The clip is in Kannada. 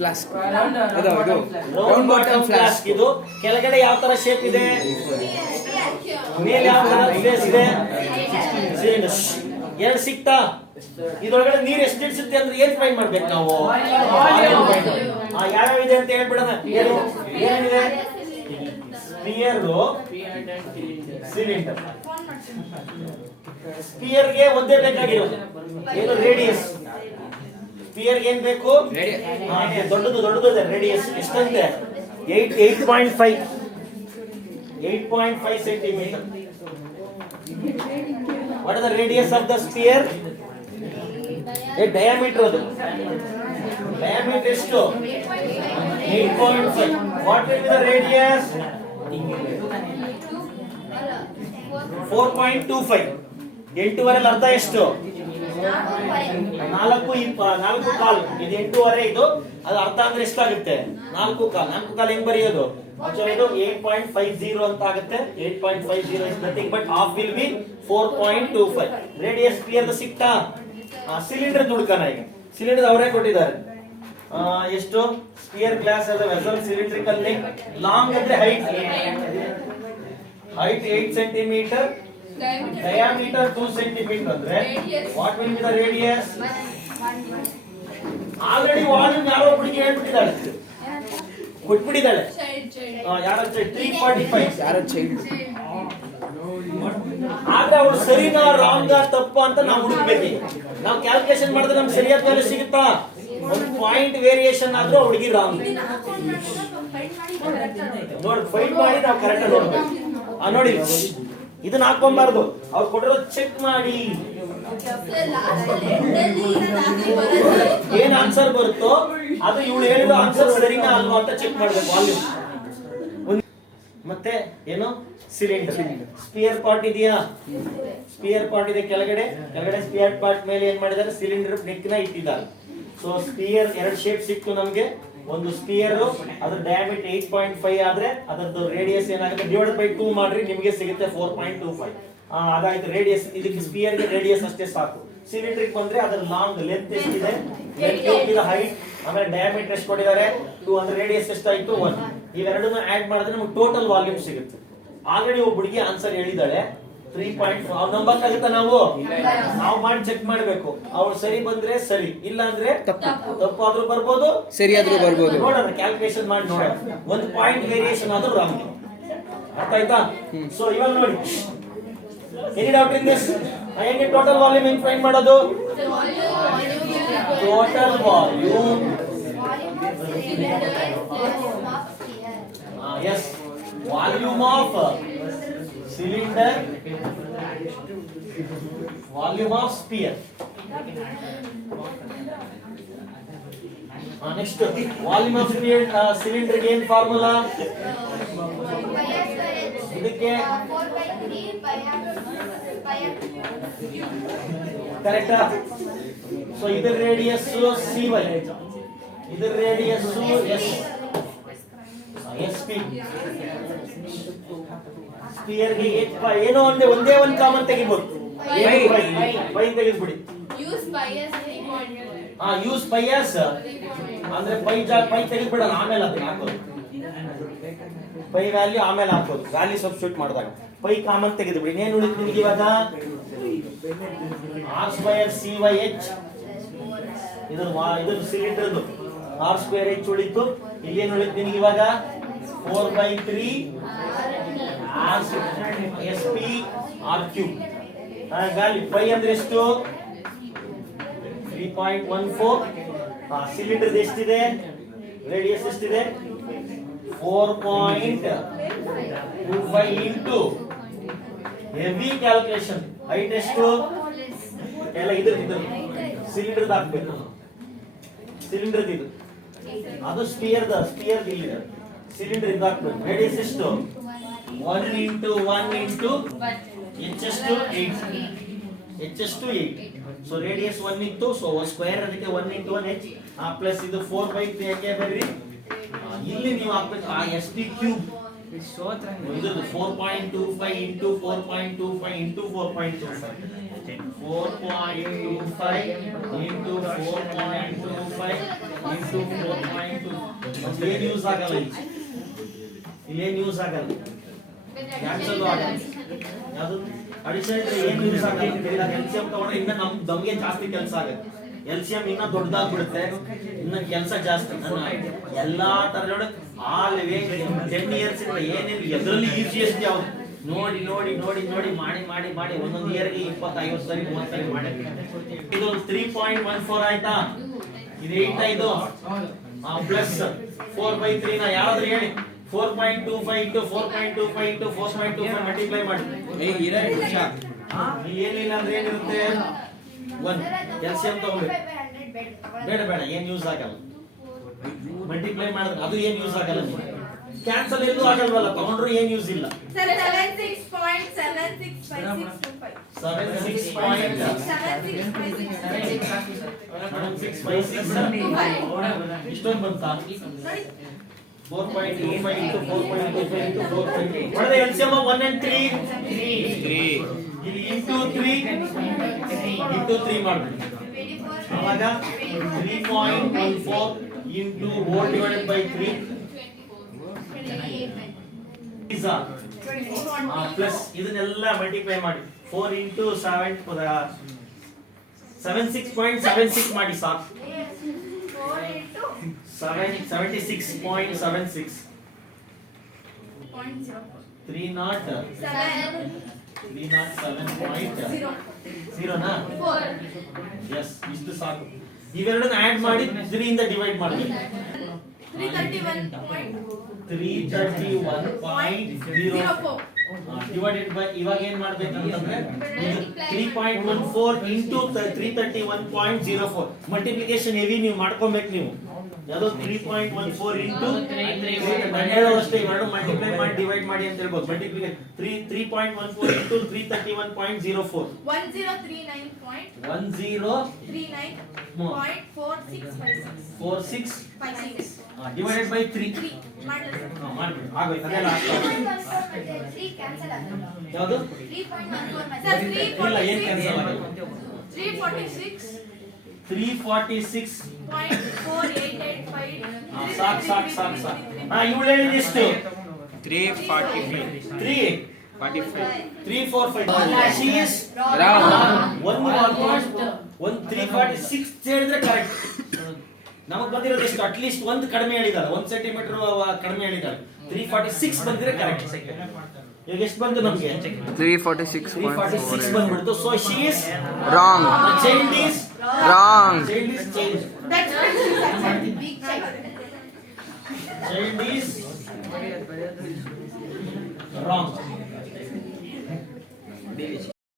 Flask round bottom flask. ಇದು ಕೆಳಗಡೆ ಯಾವ ತರ ಶೇಪ್ ಇದೆ, ಮೇಲೆ ಯಾವ ತರ ಫೇಸ್ ಇದೆ, ಎರಡು ಸಿಕ್ತಾ. ಇದ್ರೊಳಗಡೆ ನೀರು ಎಷ್ಟು ಇಳಿಸುತ್ತೆ ಅಂದ್ರೆ ಏನ್ ಫೈಂಡ್ ಮಾಡ್ಬೇಕು ನಾವು, ಯಾವ್ಯಾವ ಇದೆ ಅಂತ ಹೇಳ್ಬಿಡೋಣ. ಏನಿದೆ, ಸ್ಪಿಯರ್, ಸಿಲಿಂಡರ್. ಸ್ಪಿಯರ್ಗೆ ಒಂದೇ ಬೇಕಾಗಿರೋದು ಏನು, ರೇಡಿಯಸ್. ಸ್ಪಿಯರ್ಗೆ ಏನ್ ಬೇಕು, ದೊಡ್ಡದು ಇದೆ. ರೇಡಿಯಸ್ ಎಷ್ಟಂತೆ, 8.5 centimetre. What is the radius of the sphere, diameter. ಅದು ಡಯಾಮೀಟರ್ ಎಷ್ಟು, 8.5. What will be the radius, 4.25. 8.5 ಅರ್ಧ ಎಷ್ಟು, 4.25. ಇದು 8.5, ಇದು ಅದು ಅರ್ಧ ಅಂದ್ರೆ ಎಷ್ಟಾಗುತ್ತೆ, 4.25. ಹೆಂಗ್ ಬರೆಯೋದು, ಇದು 8.50 ಅಂತ ಆಗುತ್ತೆ. 8.50 is nothing but half will be 4.25. Radius sphere ಸಿಕ್ತಾ. ಸಿಲಿಂಡರ್ ದುಡ್ಕನ, ಈಗ ಸಿಲಿಂಡರ್ ಅವರೇ ಕೊಟ್ಟಿದ್ದಾರೆ. ಎಷ್ಟು, ಸ್ಪಿಯರ್ ಗ್ಲಾಸ್ ಅದ ವೆಸಲ್ ಸಿಲಿಂಡ್ರಿಕಲ್ ಲಿಂಕ್. ಲಾಂಗ್ ಅಂದ್ರೆ ಹೈಟ್ 8 ಸೆಂಟಿಮೀಟರ್, ಡಯಾಮೀಟರ್ 2 ಸೆಂಟಿಮೀಟರ್ ಅಂದ್ರೆ what will be the radius. Already volume ಯಾರೋ ಹುಡುಗಿ ಹೇಳ್ಬಿಟ್ಟಿದ್ದಾಳೆ, ಕೊಟ್ಬಿಟ್ಟಿದ್ದಾಳೆ. ಯಾರೋ 345 ಯಾರೋ ಚೈಲ್ಡ್. ಆದ್ರೆ ಅವ್ರು ಸರಿನಾ ರಾಂಗ್ ತಪ್ಪ ಅಂತ ನಾವು ಹುಡುಕ್ಬೇಕು. ನಾವು ಕ್ಯಾಲ್ಕುಲೇಷನ್ ಮಾಡಿದ್ರೆ ನಮ್ಗೆ ಸರಿಯಾದ ವ್ಯಾಲ್ಯೂ ಸಿಗುತ್ತಾ, ಒಂದು ಪಾಯಿಂಟ್ ವೇರಿಯೇಷನ್ ಆದ್ರೂ ಹುಡುಗಿ ರಾಂಗ್. ನೋಡಿ ಫೈಟ್ ಮಾಡಿ ನಾವು ಕರೆಕ್ಟ್ ನೋಡ್ಬೇಕು. ನೋಡಿ ಇದನ್ನ ಹಾಕೊಂಬಾರ್ದು, ಅವ್ರು ಕೊಟ್ಟಿರೋ ಚೆಕ್ ಮಾಡಿ. ಏನ್ ಆನ್ಸರ್ ಬರುತ್ತೋ ಅದು ಇವಳು ಹೇಳಿರೋ ಆನ್ಸರ್ ಸರಿನಾ ಅಲ್ವಾ ಅಂತ ಚೆಕ್ ಮಾಡ್ಬೇಕು. ವಾಲ್ಯೂಮ್ ಮತ್ತೆ ಏನು, ಸಿಲಿಂಡರ್. ಸ್ಪಿಯರ್ ಪಾರ್ಟ್ ಇದೆಯಾ, ಸ್ಪಿಯರ್ ಪಾರ್ಟ್ ಇದೆ ಕೆಳಗಡೆ ಸ್ಪಿಯರ್ ಪಾರ್ಟ್ ಮೇಲೆ ಏನ್ ಮಾಡಿದ್ದಾರೆ, ಸಿಲಿಂಡರ್ ನೆಕ್ ನ ಇಟ್ಟಿದ್ದಾರೆ. ಸೊ ಸ್ಪಿಯರ್ ಎರಡು ಶೇಪ್ ಸಿಕ್ತು ನಮ್ಗೆ. ಒಂದು ಸ್ಪಿಯರ್ ಅದ್ರ ಡಯಾಮೀಟರ್ 8.5 ಆದ್ರೆ ಅದರದ್ದು ರೇಡಿಯಸ್ ಏನಾಗುತ್ತೆ, ಡಿವೈಡೆಡ್ ಬೈ 2 ಮಾಡ್ರಿ, ನಿಮಗೆ ಸಿಗುತ್ತೆ 4.25. ಅದಾಯ್ತು ರೇಡಿಯಸ್. ಇದಕ್ಕೆ ಸ್ಪಿಯರ್ ಗೆ ರೇಡಿಯಸ್ ಅಷ್ಟೇ ಸಾಕು. ಸಿಲಿಂಡ್ರಿಕ್ ಬಂದ್ರೆ ಅದರ ಲಾಂಗ್ ಲೆಂತ್ ಎಷ್ಟಿದೆ, ಹೈಟ್, ಆಮೇಲೆ ಡಯಾಮೀಟರ್ ಎಷ್ಟು ಕೊಟ್ಟಿದ್ದಾರೆ 2, ಅಂದ್ರೆ ರೇಡಿಯಸ್ ಎಷ್ಟಾಯ್ತು 1. ಇವೆರಡನ್ನ ಆಡ್ ಮಾಡಿದ್ರೆ ನಮ್ಗೆ ಟೋಟಲ್ ವಾಲ್ಯೂಮ್ ಸಿಗುತ್ತೆ. ಆಲ್ರೆಡಿ ಒಬ್ಬ ಹುಡುಗಿ ಆನ್ಸರ್ ಹೇಳಿದಾಳೆ 3.4. ಅವ್ರು ನಂಬಕ್ಕಾಗುತ್ತಾ, ನಾವು ಮಾಡಿ ಚೆಕ್ ಮಾಡ್ಬೇಕು. ಅವ್ರು ಸರಿ ಬಂದ್ರೆ ಸರಿ, ಇಲ್ಲ ಅಂದ್ರೆ ತಪ್ಪಾದ್ರೂ ಬರ್ಬೋದು, ಸರಿಯಾದ್ರೂ ಬರ್ಬೋದು. ನೋಡೋಣ, ಕ್ಯಾಲ್ಕುಲೇಷನ್ ಮಾಡಿ ನೋಡೋಣ. ಒಂದು ಪಾಯಿಂಟ್ ವೇರಿಯೇಷನ್ ಆದ್ರೂ ರಾಂಗ್. ಅರ್ಥ ಆಯ್ತಾ. ಸೊ ಇವಾಗ ನೋಡಿ, ಎನಿ ಡೌಟ್ ಇನ್ ದಿಸ್. ಹೆಂಗೆ ಟೋಟಲ್ ವಾಲ್ಯೂಮ್ ಹೆಂಗ್ ಫೈಂಡ್ ಮಾಡೋದು, total volume, yes, volume of cylinder, volume of sphere. Next, volume of sphere, cylinder gain formula. ಇದಕ್ಕೆ ಕರೆಕ್ಟ್. ಸೊ ಇದರ ರೇಡಿಯಸ್ cy, ಇದರ ರೇಡಿಯಸ್ sp. ಸ್ಪಿಯರ್ ಗೆ ಏನೋ ಒಂದೇ ಒಂದು ಕಾಮನ್ ತೆಗಿಬಹುದು, ಪೈ ತೆಗೆದ್ಬಿಡಿ. ಯೂಸ್ ಪೈಯಸ್ ಅಂದ್ರೆ ಪೈ ತೆಗೆದ್ಬಿಡೋಣ, ಆಮೇಲೆ ಅದನ್ನ ಹಾಕೋದು. ಪೈ ವ್ಯಾಲ್ಯೂ ಆಮೇಲೆ ಹಾಕೋದು, ವ್ಯಾಲ್ಯೂ ಸಬ್ಸ್ಟಿಟ್ಯೂಟ್ ಮಾಡಿದಾಗ ಪೈ ಕಾಮನ್ ತೆಗೆದ್ಬಿಡಿ. ಏನ್ ಉಳಿತು ನಿಮಗೆ ಇವಾಗ, r² CYH. ಇದು ಸಿಲಿಂಡರ್ r²h ಉಳಿತು. ಇಲ್ಲೇನು ಉಳಿತು ನಿಮಗೆ ಇವಾಗ 4/3 SP R3. ವ್ಯಾಲ್ಯೂ ಪೈ ಅಂದ್ರೆ ಎಷ್ಟು, 3.14. ಸಿಲಿಂಡರ್ ಎಷ್ಟಿದೆ, ರೇಡಿಯಸ್ ಎಷ್ಟಿದೆ, 4.25 ಇಂಟು ಹೆವಿ ಕ್ಯಾಲ್ಕುಲೇಷನ್. ಹೈಟ್ ಎಷ್ಟು ಎಲ್ಲ ಇದು ಸಿಲಿಂಡರ್ ಹಾಕ್ಬೇಕು. ಸಿಲಿಂಡರ್ ಇದು ಅದು ಸ್ಪಿಯರ್ ಇಲ್ಲಿದೆ. ಸಿಲಿಂಡರ್ ಇದು ಹಾಕ್ಬೇಕು. ರೇಡಿಯಸ್ ಎಷ್ಟು, 1 into 1 into h/8. So radius 1 ಇತ್ತು, so ಸ್ಕ್ವೇರ್ ಅದಕ್ಕೆ 1 into 1 h ಪ್ಲಸ್ ಇದು 4/3 ಯಾಕೆ ಬರ್ರಿ, ಇಲ್ಲಿ ನೀವು ಹಾಕ್ಬೇಕು ಆ SP ಕ್ಯೂಬ್. ಇದು 4.25 into 4.25 into 4.25 4.25 into 4.25 into 4.25 ಏನ್ ಯೂಸ್ ಆಗಲ್ಲ ಇಲ್ಲೇನ್ ಯೂಸ್ ಆಗಲ್ಲ ಕ್ಯಾನ್ಸಲ್ ಆಗಲ್ಲ ಯಾವುದು ಅಡಿಷನ್ ಇದ್ರೆ ಏನ್ ಯೂಸ್ ಆಗಲ್ಲ ಎಲ್ಸಿಎಂ ತಗೊಂಡ್ರೆ ಇನ್ನ ನಮ್ಗೆ ಜಾಸ್ತಿ ಕೆಲಸ ಆಗುತ್ತೆ ಎಲ್ಸಿಎಂ ಇನ್ನ ದೊಡ್ಡದಾಗ್ಬಿಡುತ್ತೆ ಇನ್ನ ಕೆಲಸ ಜಾಸ್ತಿ ಎಲ್ಲಾ ತರ ನೋಡಿ ಆಲ್ 10 ಇಯರ್ಸ್ ಇಂದ ಏನೇನು ಎದ್ರಲ್ಲಿ ಈಸಿಯೆಸ್ಟ್ ಯಾವ್ದು ನೋಡಿ ನೋಡಿ ನೋಡಿ ನೋಡಿ ಮಾಡಿ ಮಾಡಿ ಮಾಡಿ ಒಂದೊಂದು ಇಯರ್ಗೆ 20-50 ಸರಿ 30 ಸರಿ ಮಾಡಿ ಇದು 3.14 ಆಯ್ತಾ ಇದು 8 ಇದು ಪ್ಲಸ್ 4/3 ನ ಯಾವ್ದು ಹೇಳಿ 4.25 into 4.25 into 4.25 ಮಲ್ಟಿಪ್ಲೈ ಮಾಡಿ ಏನಿಲ್ಲ ಅಂದ್ರೆ ಏನಿರುತ್ತೆ 1 ಎಲ್ಸಿಎಂ ತಗೊಳ್ಳಿ ಬೇಡ ಬೇಡ ಏನ್ ಯೂಸ್ ಆಗಲ್ಲ ಮಲ್ಟಿಪ್ಲೈ ಮಾಡಿದ್ರೆ ಅದು ಏನ್ ಯೂಸ್ ಆಗಲ್ಲ ಕ್ಯಾನ್ಸಲ್ ಎಲ್ಲೂ ಆಗಲ್ವಲ್ಲ ತಗೊಂಡ್ರು ಏನ್ ಯೂಸ್ ಇಲ್ಲ 76.7656 ಇಷ್ಟೊಂದು ಬಂತಾ 4.25 into 4.25 into 4.25 what are the LCM of 1 and 3 ಇಲ್ಲಿ into 3 into 3 ಮಾಡಬೇಕು ಆವಾಗ 3.14 into 4 divided by 3 is plus ಇದನ್ನೆಲ್ಲ ಮಲ್ಟಿಪ್ಲೈ ಮಾಡಿ 4 into 7 76.76 ಮಾಡಿ ಸಾಕು 76.76 307.0 ನಾ ಎಸ್ ಇಷ್ಟು ಸಾಕು ಇವೆರಡನ್ನ ಆಡ್ ಮಾಡಿ 3 ಇಂದ ಡಿವೈಡ್ ಮಾಡಬೇಕು 331.04 ಡಿವೈಡೆಡ್ ಬೈ ಇವಾಗ ಏನ್ ಮಾಡ್ಬೇಕಂತಂದ್ರೆ 3.14 into 331.04 ಮಲ್ಟಿಪ್ಲಿಕೇಶನ್ ಹೆವಿ ನೀವು ಮಾಡ್ಕೊಬೇಕು ನೀವು ಯಾವುದು 3.14 into ಅಷ್ಟೇ ಇವೆರಡು ಮಲ್ಟಿಪ್ಲೈ ಮಾಡಿ ಡಿವೈಡ್ ಮಾಡಿ ಅಂತ ಹೇಳ್ಬೋದು ಮಲ್ಟಿಪ್ಲಿಕೇಶನ್ 3.14 into 331.04 1039.4656 divided by 3 ಮಾಡ್ಬಿಡಿ ಆಗೋಯ್ತು ಅದೇ ಲಾಸ್ಟ್ ಯಾವುದು 3.14 ಇಲ್ಲ ಏನು ಕ್ಯಾನ್ಸಲ್ ಆಗಲ್ಲ 346.4885 ಸಾಕು ಇವಳು ಹೇಳಿದ ಎಷ್ಟು 345 she is wrong 346 ಹೇಳಿದ್ರೆ ಕರೆಕ್ಟ್ ನಮಗೆ ಬಂದಿರೋದು ಎಷ್ಟು ಅಟ್ಲೀಸ್ಟ್ ಒಂದು ಕಡಿಮೆ ಹೇಳಿದಾರೆ 1 ಸೆಂಟಿಮೀಟರ್ ಕಡಿಮೆ ಹೇಳಿದಾರೆ 346 ಬಂದಿದ್ರೆ ಕರೆಕ್ಟ್ ಈಗ ಎಷ್ಟು ಬಂತು ನಮಗೆ 346 ಬಂದ್ಬಿಡ್ತು so she is wrong the child is wrong child is wrong